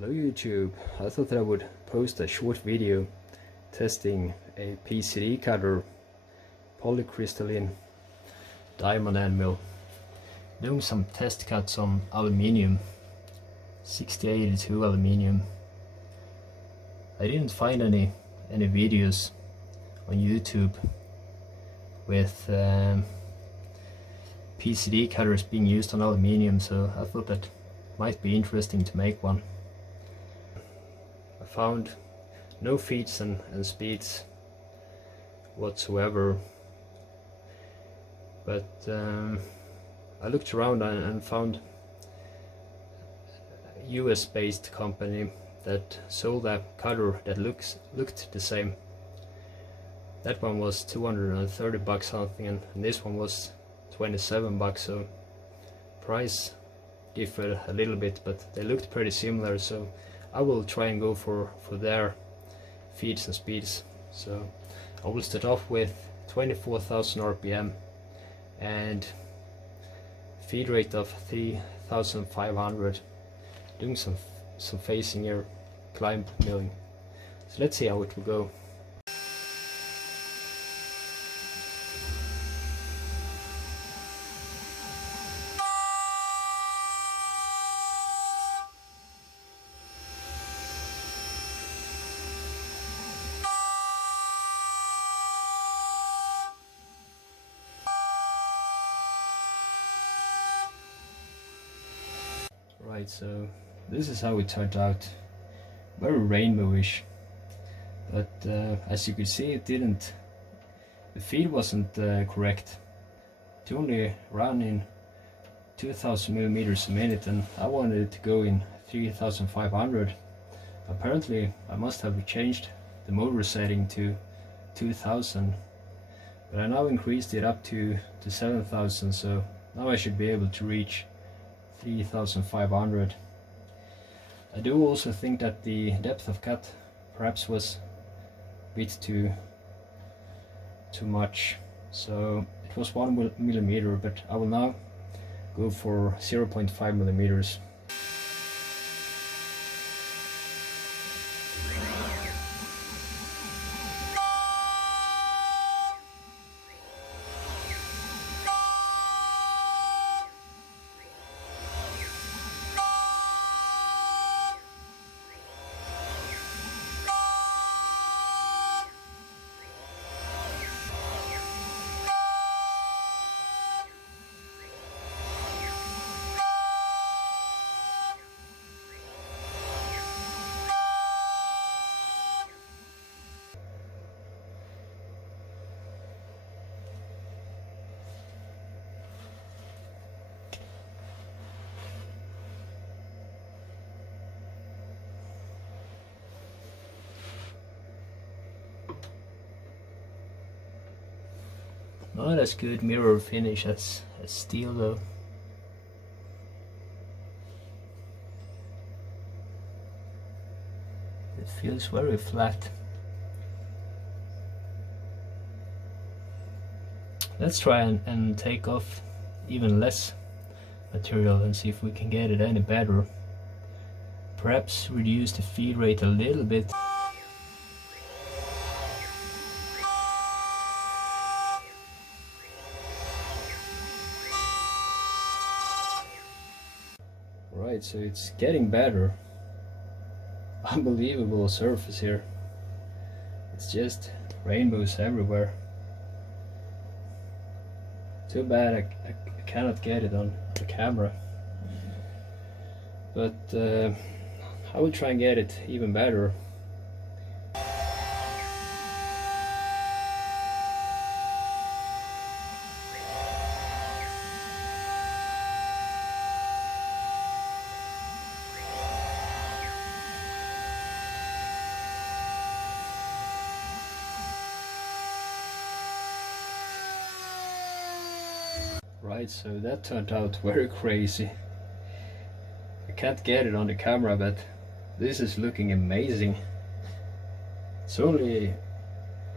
Hello YouTube, I thought that I would post a short video testing a PCD cutter, polycrystaline diamond end mill. Doing some test cuts on aluminium, 6082 aluminium. I didn't find any videos on YouTube with PCD cutters being used on aluminium, so I thought that might be interesting to make one. I found no feeds and speeds whatsoever, but I looked around and found a US based company that sold a cutter that looked the same. That one was 230 bucks something, and this one was 27 bucks, so price differed a little bit, but they looked pretty similar, so I will try and go for their feeds and speeds. So I will start off with 24,000 RPM and feed rate of 3,500, doing some facing here, climb milling. So let's see how it will go. Right, so this is how it turned out. Very rainbowish, but as you could see, the feed wasn't correct. It only ran in 2000 millimeters a minute, and I wanted it to go in 3500. Apparently I must have changed the motor setting to 2000, but I now increased it up to 7000, so now I should be able to reach 3500. I do also think that the depth of cut perhaps was a bit too much, so it was 1 millimeter, but I will now go for 0.5 millimeters. Not as good mirror finish as steel though. It feels very flat. Let's try and take off even less material and see if we can get it any better. Perhaps reduce the feed rate a little bit. Right, so it's getting better. Unbelievable surface here. It's just rainbows everywhere. Too bad I cannot get it on the camera, but I will try and get it even better. Right, so that turned out very crazy. I can't get it on the camera, but this is looking amazing. It's only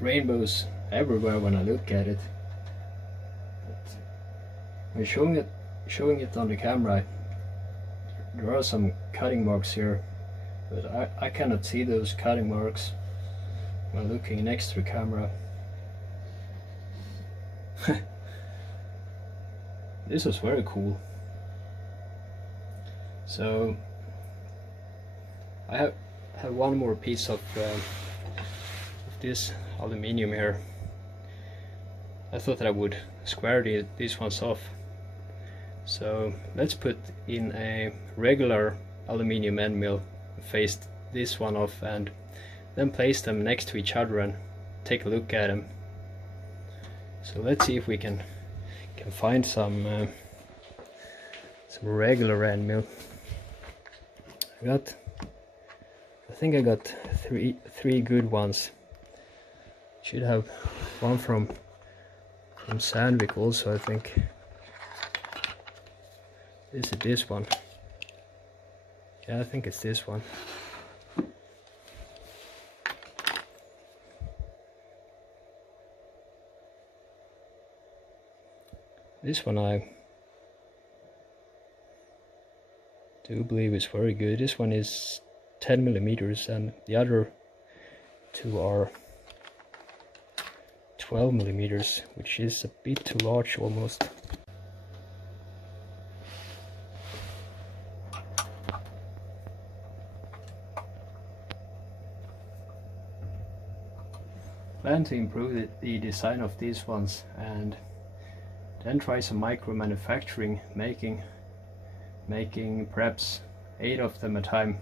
rainbows everywhere when I look at it. But when showing it on the camera, there are some cutting marks here but I cannot see those cutting marks when looking next to the camera. This was very cool. So I have one more piece of this aluminium here. I thought that I would square these ones off. So let's put in a regular aluminium end mill, face this one off, and then place them next to each other and take a look at them. So let's see if we can find some regular end mill. I think I got three good ones. Should have one from Sandvik also, I think. Is it this one? Yeah, I think it's this one. This one I do believe is very good. This one is 10 millimeters and the other two are 12 millimeters, which is a bit too large almost. Plan to improve the design of these ones and then try some micro manufacturing, making perhaps 8 of them a time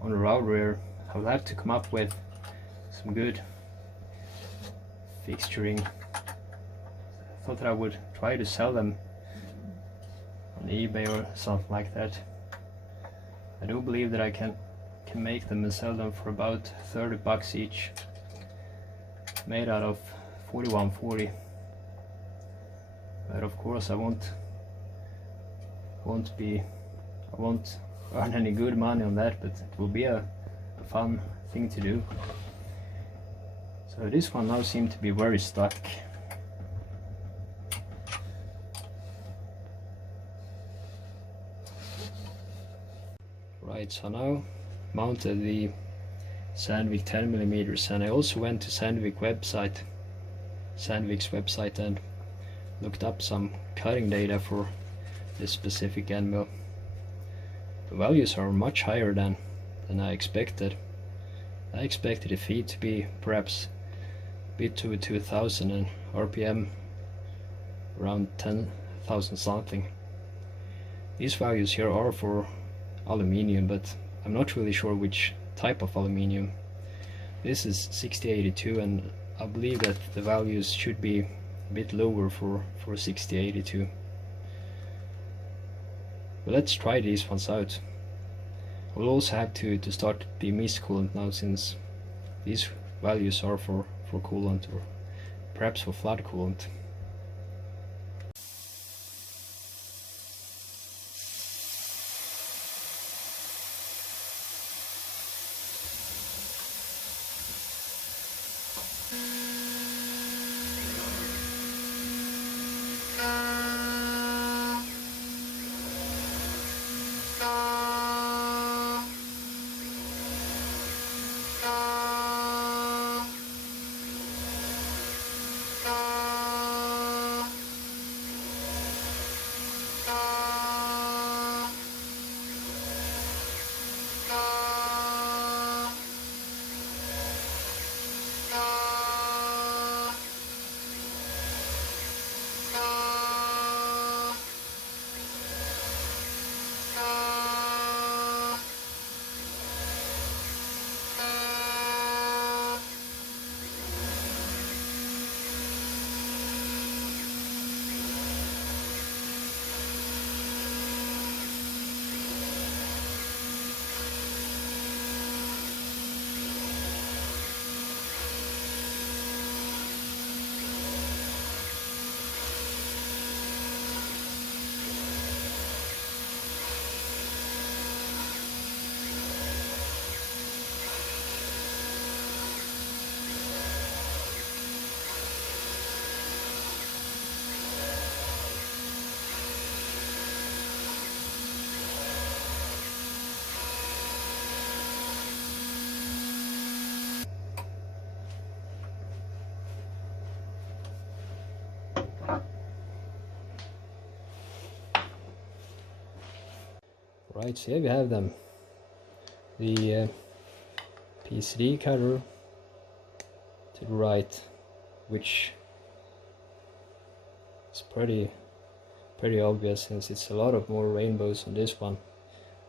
on a router here. I will have to come up with some good fixturing. I thought that I would try to sell them on eBay or something like that. I do believe that I can make them and sell them for about 30 bucks each, made out of 4140. But of course I won't earn any good money on that, but it will be a fun thing to do. So this one now seems to be very stuck. Right, so now mounted the Sandvik 10 millimeters, and I also went to Sandvik's website and looked up some cutting data for this specific end mill. The values are much higher than I expected. I expected the feed to be perhaps a bit to 2000 and RPM around 10,000 something. These values here are for aluminium, but I'm not really sure which type of aluminium. This is 6082 and I believe that the values should be a bit lower for 6082. But let's try these ones out. We'll also have to start the mist coolant now, since these values are for coolant, or perhaps for flood coolant. Right, so here we have them. The PCD cutter to the right, which is pretty obvious since it's a lot of more rainbows on this one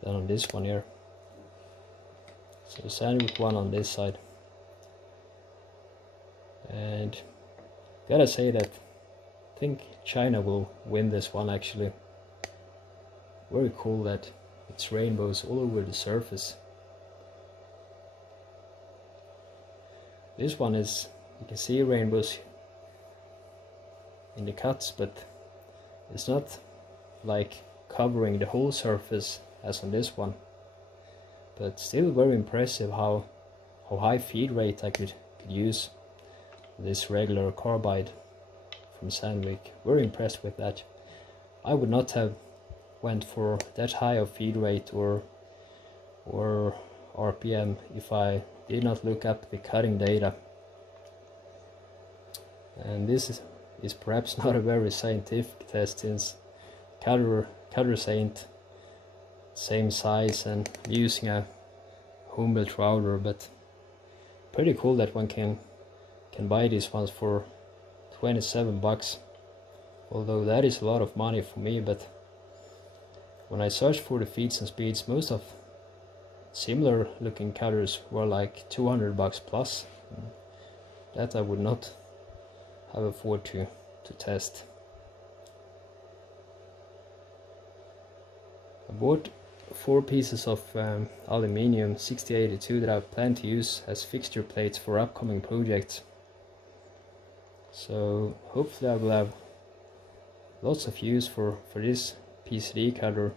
than on this one here. So sandvik one on this side, and gotta say that I think China will win this one actually. Very cool that it's rainbows all over the surface. This one is, you can see rainbows in the cuts, but it's not like covering the whole surface as on this one. But still very impressive how high feed rate I could use this regular carbide from Sandvik. Very impressed with that. I would not have went for that high of feed rate or RPM if I did not look up the cutting data. And this is perhaps not a very scientific test since cutters ain't same size and using a Humboldt router, but pretty cool that one can buy these ones for 27 bucks, although that is a lot of money for me. But when I searched for the feeds and speeds, most of similar looking cutters were like 200 bucks plus. That I would not have afford to test. I bought 4 pieces of aluminium 6082 that I plan to use as fixture plates for upcoming projects. So hopefully I will have lots of use for this PCD cutter.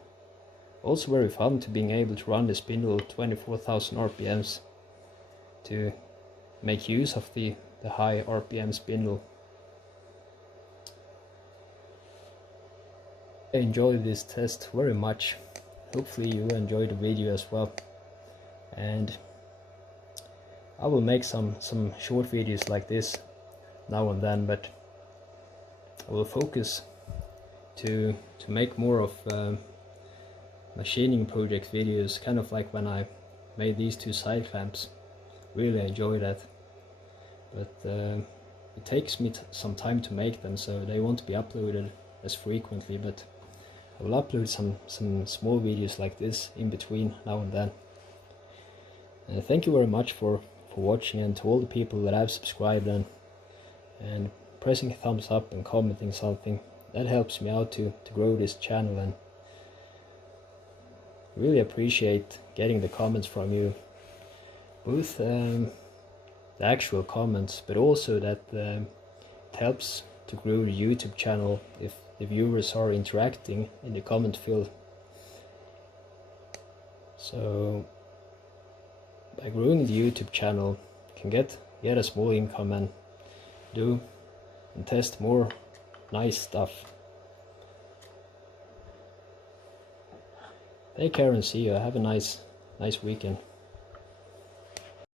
Also very fun to being able to run the spindle 24,000 RPMs to make use of the high RPM spindle. I enjoyed this test very much. Hopefully you enjoyed the video as well, and I will make some short videos like this now and then, but I will focus to make more of machining project videos, kind of like when I made these 2 side clamps. Really enjoy that, but it takes me some time to make them, so they won't be uploaded as frequently, but I will upload some small videos like this in between now and then. Thank you very much for watching, and to all the people that have subscribed and pressing a thumbs up and commenting something. That helps me out to grow this channel, and really appreciate getting the comments from you. Both the actual comments, but also that it helps to grow the YouTube channel if the viewers are interacting in the comment field. So by growing the YouTube channel, you can get a small income and do and test more nice stuff. Take care and see you. Have a nice weekend.